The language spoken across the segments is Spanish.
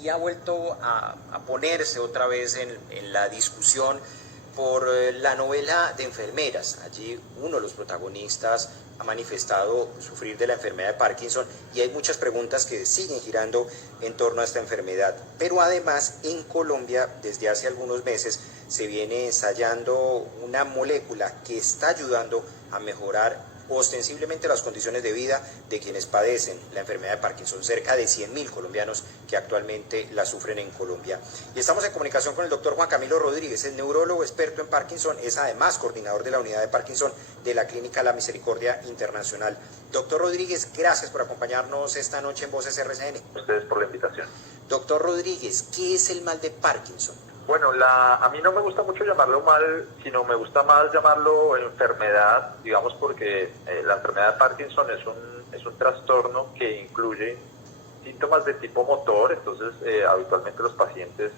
y ha vuelto a ponerse otra vez en la discusión por la novela de enfermeras. Allí uno de los protagonistas ha manifestado sufrir de la enfermedad de Parkinson y hay muchas preguntas que siguen girando en torno a esta enfermedad. Pero además en Colombia desde hace algunos meses se viene ensayando una molécula que está ayudando a mejorar ostensiblemente las condiciones de vida de quienes padecen la enfermedad de Parkinson, cerca de 100.000 colombianos que actualmente la sufren en Colombia. Y estamos en comunicación con el doctor Juan Camilo Rodríguez, el neurólogo experto en Parkinson, es además coordinador de la unidad de Parkinson de la Clínica La Misericordia Internacional. Doctor Rodríguez, gracias por acompañarnos esta noche en Voces RCN. Ustedes por la invitación. Doctor Rodríguez, ¿qué es el mal de Parkinson? Bueno, a mí no me gusta mucho llamarlo mal, sino me gusta más llamarlo enfermedad, digamos, porque la enfermedad de Parkinson es un trastorno que incluye síntomas de tipo motor. Entonces habitualmente los pacientes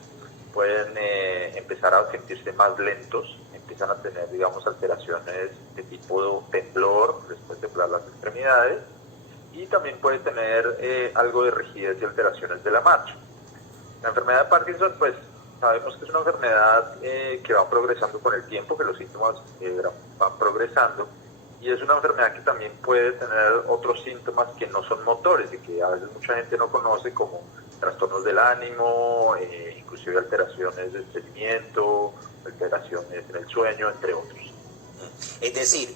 pueden empezar a sentirse más lentos, empiezan a tener, digamos, alteraciones de tipo temblor, les puede temblar las extremidades, y también puede tener algo de rigidez y alteraciones de la marcha. La enfermedad de Parkinson, pues, sabemos que es una enfermedad que va progresando con el tiempo, que los síntomas van progresando, y es una enfermedad que también puede tener otros síntomas que no son motores y que a veces mucha gente no conoce, como trastornos del ánimo, inclusive alteraciones de estreñimiento, alteraciones en el sueño, entre otros. Es decir,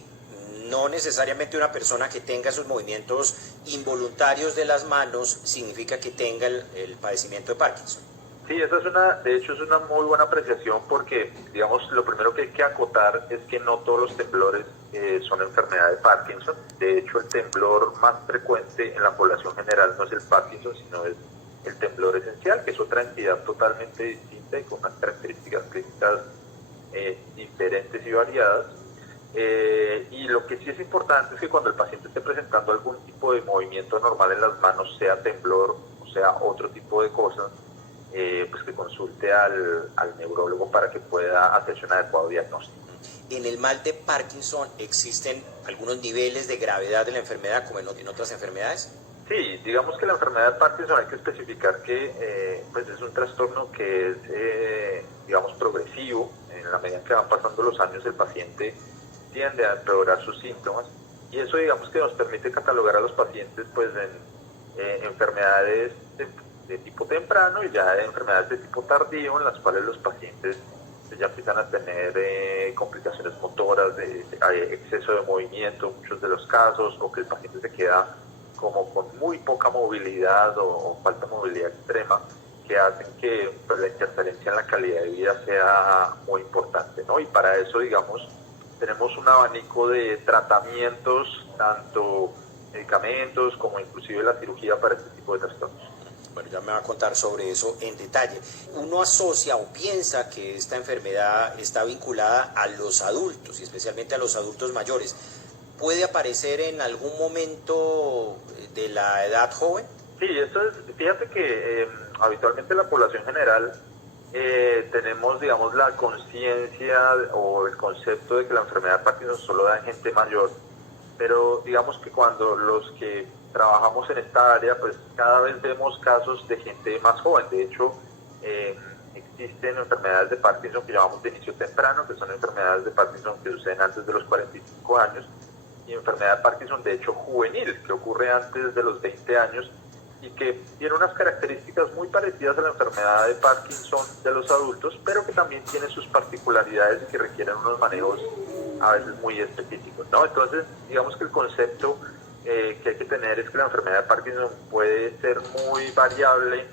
no necesariamente una persona que tenga esos movimientos involuntarios de las manos significa que tenga el padecimiento de Parkinson. Sí, de hecho es una muy buena apreciación, porque, digamos, lo primero que hay que acotar es que no todos los temblores son enfermedad de Parkinson. De hecho, el temblor más frecuente en la población general no es el Parkinson, sino es el temblor esencial, que es otra entidad totalmente distinta y con unas características clínicas diferentes y variadas. Y lo que sí es importante es que cuando el paciente esté presentando algún tipo de movimiento anormal en las manos, sea temblor o sea otro tipo de cosas, pues que consulte al neurólogo para que pueda hacerse un adecuado diagnóstico. En el mal de Parkinson existen algunos niveles de gravedad de la enfermedad como en otras enfermedades. Sí, digamos que la enfermedad de Parkinson hay que especificar que pues es un trastorno que es, digamos, progresivo. En la medida que van pasando los años, el paciente tiende a empeorar sus síntomas, y eso, digamos, que nos permite catalogar a los pacientes pues en enfermedades de tipo temprano y ya de enfermedades de tipo tardío, en las cuales los pacientes ya empiezan a tener complicaciones motoras, de exceso de movimiento en muchos de los casos, o que el paciente se queda como con muy poca movilidad o falta de movilidad extrema, que hacen que pues, la interferencia en la calidad de vida sea muy importante, ¿no? Y para eso, digamos, tenemos un abanico de tratamientos, tanto medicamentos como inclusive la cirugía para este tipo de trastornos. Bueno, ya me va a contar sobre eso en detalle. Uno asocia o piensa que esta enfermedad está vinculada a los adultos y especialmente a los adultos mayores. ¿Puede aparecer en algún momento de la edad joven? Sí, fíjate que habitualmente la población general tenemos, digamos, la conciencia o el concepto de que la enfermedad de Parkinson solo da en gente mayor, pero digamos que cuando los que trabajamos en esta área, pues cada vez vemos casos de gente más joven. De hecho, existen enfermedades de Parkinson que llamamos de inicio temprano, que son enfermedades de Parkinson que suceden antes de los 45 años, y enfermedad de Parkinson de hecho juvenil, que ocurre antes de los 20 años, y que tiene unas características muy parecidas a la enfermedad de Parkinson de los adultos, pero que también tiene sus particularidades y que requieren unos manejos a veces muy específicos, ¿no? Entonces, digamos que el concepto que hay que tener es que la enfermedad de Parkinson puede ser muy variable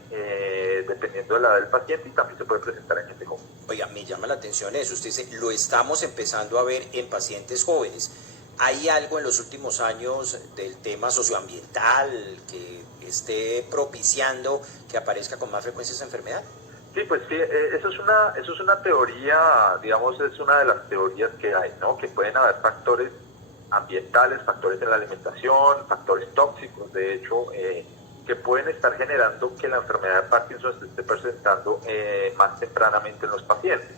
dependiendo de la edad del paciente, y también se puede presentar en gente joven. Oiga, me llama la atención eso. Usted dice, lo estamos empezando a ver en pacientes jóvenes. ¿Hay algo en los últimos años del tema socioambiental que esté propiciando que aparezca con más frecuencia esa enfermedad? Sí, pues sí, eso es una teoría, digamos, es una de las teorías que hay, ¿no? Que pueden haber factores ambientales, factores en la alimentación, factores tóxicos, de hecho, que pueden estar generando que la enfermedad de Parkinson se esté presentando más tempranamente en los pacientes.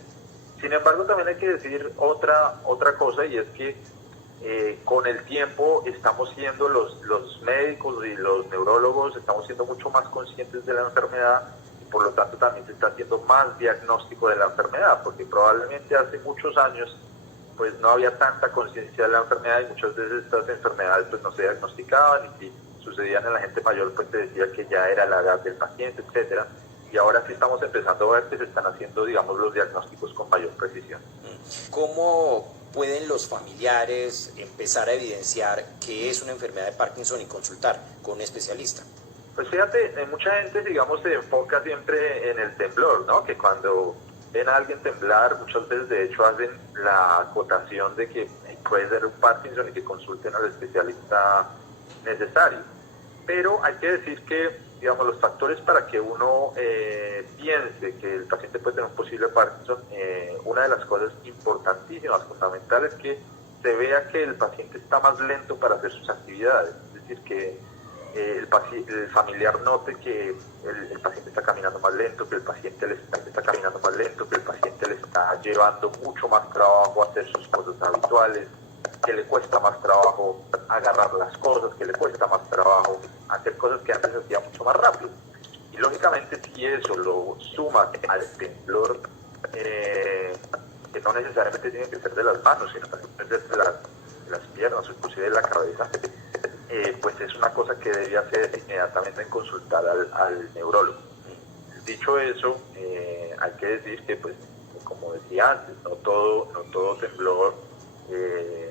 Sin embargo, también hay que decir otra cosa, y es que con el tiempo estamos siendo los médicos y los neurólogos, estamos siendo mucho más conscientes de la enfermedad y por lo tanto también se está haciendo más diagnóstico de la enfermedad, porque probablemente hace muchos años pues no había tanta conciencia de la enfermedad y muchas veces estas enfermedades pues no se diagnosticaban y si sucedían en la gente mayor pues te decía que ya era la edad del paciente, etcétera. Y ahora sí estamos empezando a ver que se están haciendo, digamos, los diagnósticos con mayor precisión. ¿Cómo pueden los familiares empezar a evidenciar que es una enfermedad de Parkinson y consultar con un especialista? Pues fíjate, mucha gente, digamos, se enfoca siempre en el temblor, ¿no? Que cuando ven a alguien temblar, muchas veces de hecho hacen la acotación de que puede ser un Parkinson y que consulten al especialista necesario. Pero hay que decir que, digamos, los factores para que uno piense que el paciente puede tener un posible Parkinson, una de las cosas importantísimas, fundamentales, es que se vea que el paciente está más lento para hacer sus actividades. Es decir, que el familiar note que el paciente está caminando más lento, que el paciente está caminando más lento, que el paciente le está llevando mucho más trabajo a hacer sus cosas habituales, que le cuesta más trabajo agarrar las cosas, que le cuesta más trabajo hacer cosas que antes hacía mucho más rápido. Y lógicamente si eso lo suma al temblor, que no necesariamente tiene que ser de las manos, sino también puede ser de las piernas o inclusive de la cabeza, pues es una cosa que debía hacer inmediatamente en consultar al neurólogo. Dicho eso, hay que decir que, pues, como decía antes, no todo temblor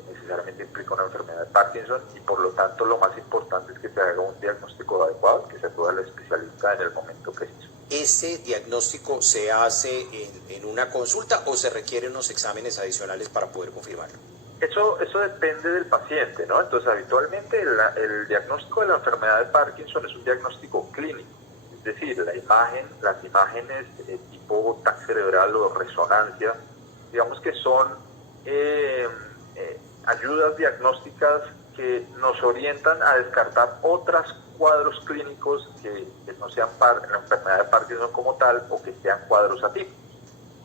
necesariamente implica una enfermedad de Parkinson y por lo tanto lo más importante es que se haga un diagnóstico adecuado, que se acuda al especialista en el momento preciso. ¿Ese diagnóstico se hace en una consulta o se requieren unos exámenes adicionales para poder confirmarlo? Eso depende del paciente, ¿no? Entonces, habitualmente el diagnóstico de la enfermedad de Parkinson es un diagnóstico clínico, es decir, las imágenes tipo TAC cerebral o resonancia, digamos que son ayudas diagnósticas que nos orientan a descartar otros cuadros clínicos que no sean la enfermedad de Parkinson como tal o que sean cuadros atípicos.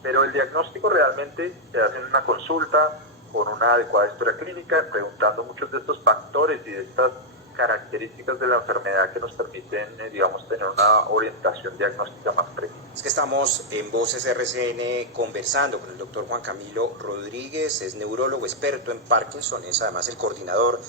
Pero el diagnóstico realmente se hace en una consulta con una adecuada historia clínica, preguntando muchos de estos factores y de estas características de la enfermedad que nos permiten, digamos, tener una orientación diagnóstica más precisa. Es que estamos en Voces RCN conversando con el doctor Juan Camilo Rodríguez, es neurólogo experto en Parkinson, es además el coordinador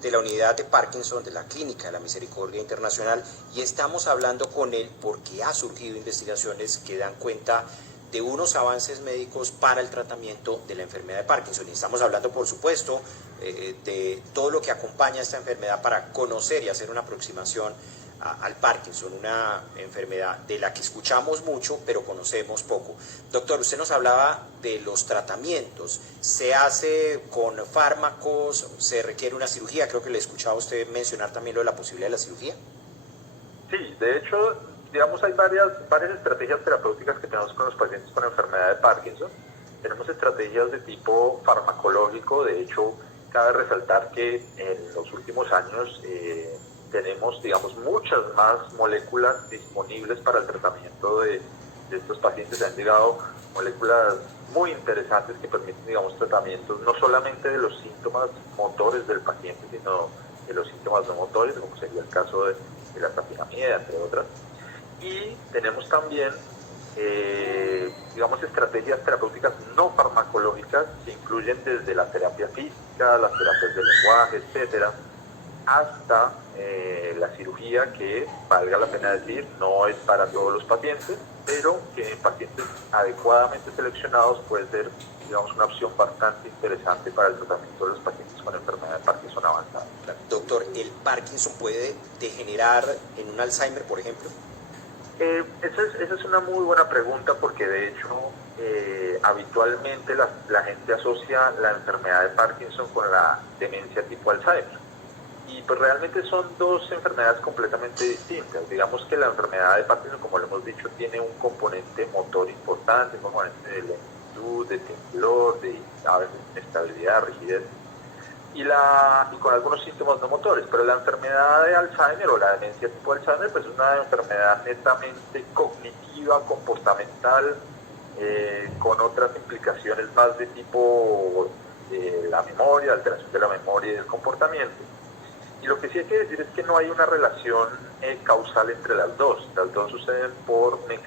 de la unidad de Parkinson de la Clínica de la Misericordia Internacional y estamos hablando con él porque ha surgido investigaciones que dan cuenta de unos avances médicos para el tratamiento de la enfermedad de Parkinson. Y estamos hablando, por supuesto, de todo lo que acompaña a esta enfermedad para conocer y hacer una aproximación al Parkinson, una enfermedad de la que escuchamos mucho, pero conocemos poco. Doctor, usted nos hablaba de los tratamientos. ¿Se hace con fármacos? ¿Se requiere una cirugía? Creo que le escuchaba a usted mencionar también lo de la posibilidad de la cirugía. Sí, de hecho, digamos, hay varias estrategias terapéuticas que tenemos con los pacientes con enfermedad de Parkinson. Tenemos estrategias de tipo farmacológico, de hecho, cabe resaltar que en los últimos años tenemos, digamos, muchas más moléculas disponibles para el tratamiento de estos pacientes. Han llegado moléculas muy interesantes que permiten, digamos, tratamientos no solamente de los síntomas motores del paciente, sino de los síntomas no motores, como sería el caso de la safinamida, entre otras. Y tenemos también, digamos, estrategias terapéuticas no farmacológicas que incluyen desde la terapia física, las terapias del lenguaje, etcétera, hasta la cirugía, que, valga la pena decir, no es para todos los pacientes, pero que en pacientes adecuadamente seleccionados puede ser, digamos, una opción bastante interesante para el tratamiento de los pacientes con enfermedad de Parkinson avanzada. Doctor, ¿el Parkinson puede degenerar en un Alzheimer, por ejemplo? Esa es una muy buena pregunta porque de hecho habitualmente la gente asocia la enfermedad de Parkinson con la demencia tipo Alzheimer y pues realmente son dos enfermedades completamente distintas. Digamos que la enfermedad de Parkinson, como lo hemos dicho, tiene un componente motor importante, un componente de lentitud, de temblor, de a veces inestabilidad, rigidez y con algunos síntomas no motores, pero la enfermedad de Alzheimer o la demencia tipo Alzheimer pues es una enfermedad netamente cognitiva, comportamental, con otras implicaciones más de tipo la memoria, alteración de la memoria y del comportamiento. Y lo que sí hay que decir es que no hay una relación causal entre las dos suceden por mecanismos